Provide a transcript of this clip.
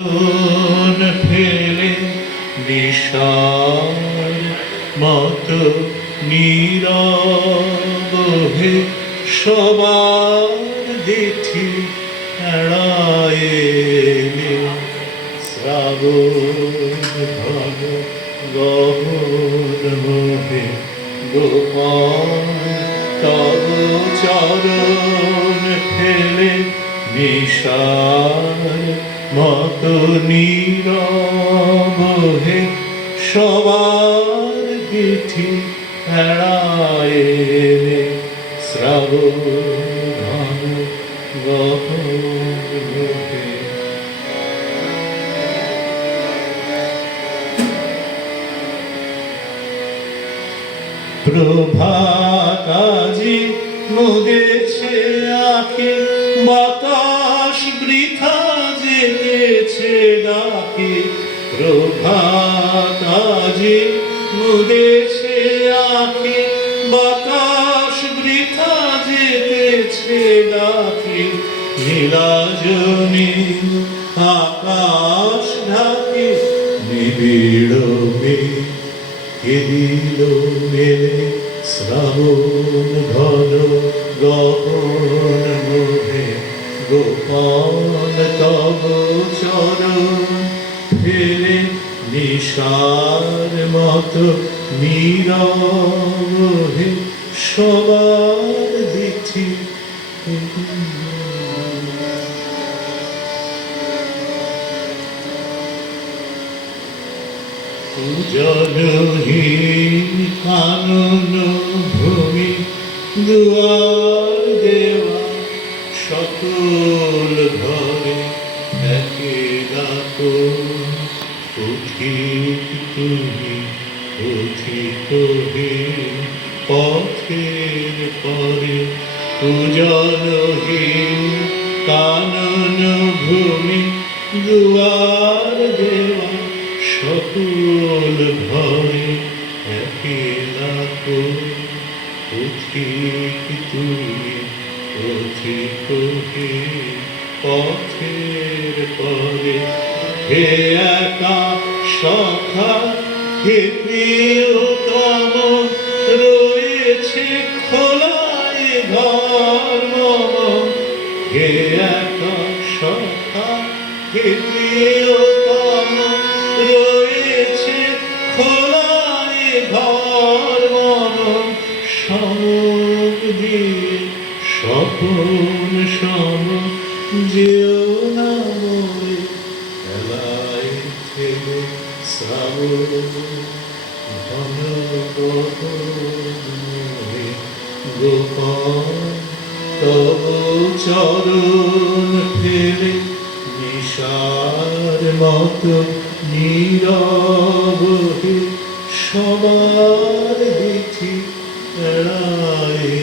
মন ফেলে নিশার মতো নীরব হে সবার দিঠি এড়ায় এলে শ্রাবণ ঘন গহন মোহে গোপাল তব চরণ ফেলে নিশার মতো নীরব হে সবার দিঠি এড়ায় এলে শ্রাবণ ঘন গহন মোহে। প্রভাত আজি মুদেছে আঁখি বাতাস বৃথা যেতেছে ডাকে। প্রভাত আজি মুদেছে আঁখি বাতাস বৃথা যেতেছে ডাকে। নীলাজনি আকাশ ঢাকে নিবিড় মেঘ কে দিল মেলে শ্রাবণ ঘন গহন মোহে গোপাল তব চরণ ফেলে নিশার মতো নীরব হে সবার দিঠি জলহীন কানন ভূমি দুয়ার দেওয়া সকল ঘরে একে ডাকো পথিক তুমি পথিক হে পথের পরে। জলহীন কানন ভূমি দুয়ার দেওয়া সকল ঘরে একলা পথিক তুমি পথিক হে পথের পরে। হে একা সখা হে প্রিয়তম রয়েছে খোলায় ঘর মম। হে একা সখা হে প্রিয়তম রয়েছে খোলায় ঘর মম। সমক দিয়ে স্বপন সম যেও না মরে খেলায় ফেলে শ্রাবণ ঘন গহন মোহে গোপাল তব চরণ ফেলে নিশার মতো নীরব হে সবার দিঠি এড়ায়